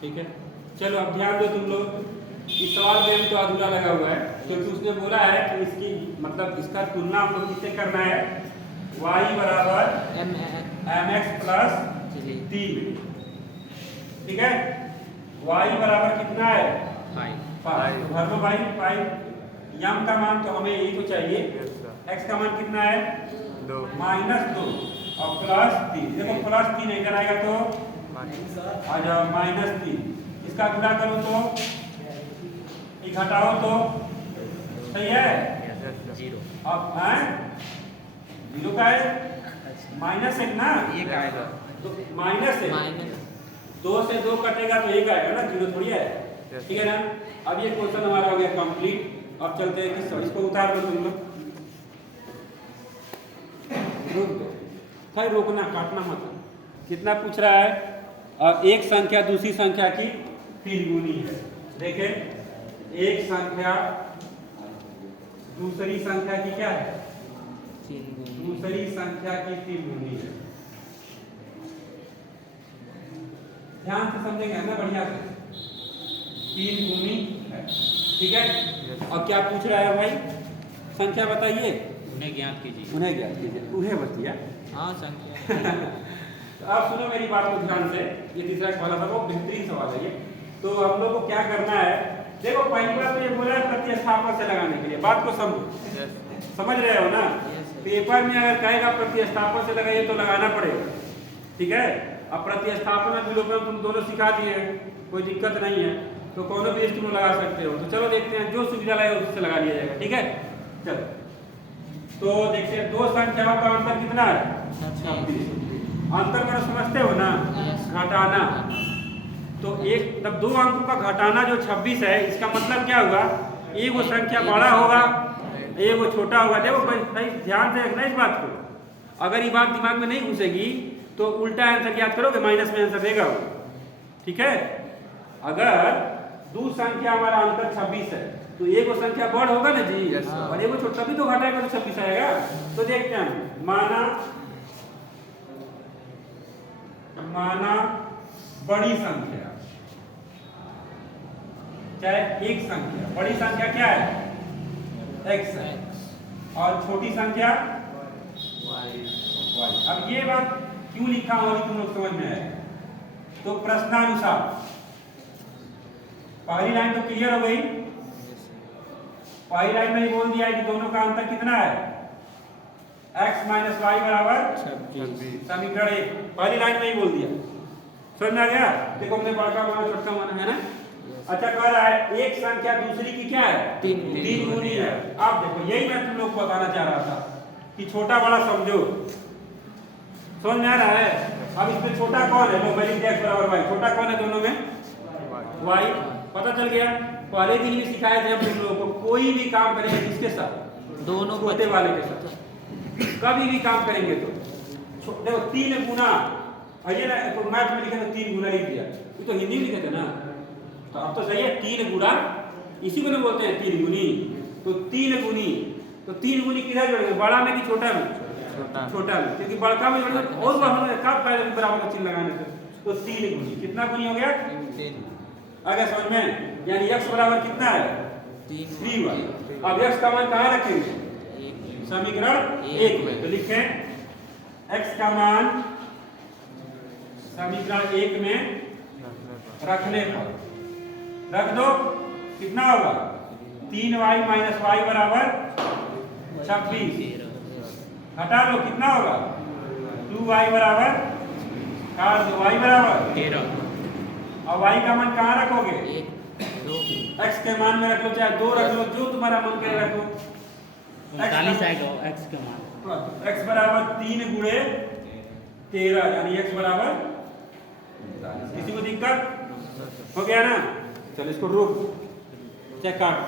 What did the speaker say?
ठीक है, चलो अब ध्यान दो तुम लोग, इस सवाल में तो अधूरा लगा हुआ है क्योंकि उसने बोला है कि इसकी मतलब इसका तुलना हम लोग किससे करना है, y बराबर mx प्लस 3, ठीक है। y बराबर कितना है 5, तो भर लो भाई 5। यम का मान तो हमें यही तो चाहिए, x का मान कितना है -2 और प्लस 3, देखो प्लस 3 इधर आएगा तो आ जाओ -3, इसका गुणा करो तो घटाओ तो सही है, 0 अब है 0 का है माइनस 1 ना, एक आएगा तो माइनस 1, 2 से 2 कटेगा तो 1 आएगा ना, 0 थोड़ी है, ठीक है ना। अब ये क्वेश्चन हमारा हो गया कंप्लीट। अब चलते हैं कि इसको उतार दो तुम लोग, रोक दो, खैर रोकना काटना मत। कितना पूछ रहा है, एक संख्या दूसरी संख्या की 3 गुनी है। देखें, एक संख्या दूसरी संख्या की क्या है, दूसरी संख्या की 3 गुनी है। ध्यान से समझेंगे ना, बढ़िया से, 3 गुनी है, ठीक है। और क्या पूछ रहा है भाई, संख्या बताइए, उन्हें ज्ञात कीजिए, उन्हें ज्ञात कीजिए, उन्हें बतिया। हाँ संख्या तो आप सुनो मेरी बात को ध्यान से, ये तीसरा सवाल था, वो बेहतरीन सवाल है ये। तो हम लोग को क्या करना है, देखो पहली बात तो ये बोला है प्रतिस्थापन से लगाने के लिए, बात को समझो, समझ रहे हो ना। पेपर में अगर कहेगा प्रतिस्थापन से लगाइए तो लगाना पड़ेगा, ठीक है। अब प्रतिस्थापन और विलोपन तुम दोनों सिखा दिए हैं, कोई दिक्कत नहीं है, तो कोनो भी तुम लगा सकते हो। तो चलो देखते हैं, जो सुविधा लगे उससे लगा लिया जाएगा, ठीक है। चलो तो देखते हैं, दो संख्याओं का अंतर कितना है, 26। अंतर करो समझते हो ना, घटाना। तो एक तब दो अंकों का घटाना जो 26 है, इसका मतलब क्या हुआ, एक वो संख्या बड़ा होगा, एक वो छोटा होगा। देखो भाई ध्यान से रखना इस बात को, अगर ये बात दिमाग में नहीं घुसेगी तो उल्टा आंसर याद करोगे, माइनस में आंसर देगा वो, ठीक है। अगर दो संख्या हमारा अंतर 26 है तो एक वो संख्या बड़ होगा ना जी, और एक वो छोटा, तभी तो घटाएगा तो 26 आएगा। तो देखते हैं, माना बड़ी संख्या, चाहे एक संख्या, बड़ी संख्या क्या है x है, और छोटी संख्या y। अब ये बात क्यों लिखा होगी तुम लोग समझ में आए, तो प्रश्नानुसार पहली लाइन तो क्लियर हो गई। पहली लाइन में ही बोल दिया है कि दोनों का अंतर कितना है, x माइनस वाई बराबर 26, समीकरण 1, पहली लाइन में ही बोल दिया। समझ में आ गया, देखो हमने बड़का माना छोटा माना है ना। अच्छा कह रहा है एक संख्या दूसरी की क्या है, 3 गुनी है। अब देखो यही मैं तुम लोग को बताना चाह रहा था कि छोटा बड़ा समझो, समझ में आ रहा है। अब इसमें छोटा कौन है, लो मैं लिख दिया x बराबर y, छोटा कौन है दोनों में, y, पता चल गया। पहले दिन ही सिखाए थे हम तुम लोगों को, कोई भी काम करेंगे किसके साथ, दोनों छोटे वाले के साथ, कभी भी काम करेंगे तो देखो 3 गुना, ये ना तो मैथ में लिखे तो 3 गुना लिख दिया, ये तो हिंदी में लिखे थे ना, तो अब तो सही है 3 गुना, इसी को ना बोलते हैं 3 गुनी। तो 3 गुनी, तो 3 गुनी किधर जोड़ेंगे, बड़ा में कि छोटा में, छोटा में, क्योंकि बड़का में जोड़ेंगे और बढ़ कब पहले बराबर का चिन्ह लगाने से। तो 3 गुनी, कितना गुनी हो गया 3, आ गया समझ में। यानी x बराबर कितना है 3y। अब x का मान कहाँ रखेंगे, समीकरण 1 में, तो लिखें x का मान समीकरण 1 में रखने पर रख दो, कितना होगा 3y माइनस वाई बराबर 26, हटा लो कितना होगा 2y बराबर, काट दो y बराबर 13। और y का मान कहाँ रखोगे, 2, x के मान में रख लो, चाहे 2 रख लो, जो तुम्हारा मन करे रखो। 39 आएगा x का मान, x बराबर 3 गुणे 13, यानी x बराबर 39। किसी को दिक्कत हो गया ना, चलो इसको रोक, चेक काट।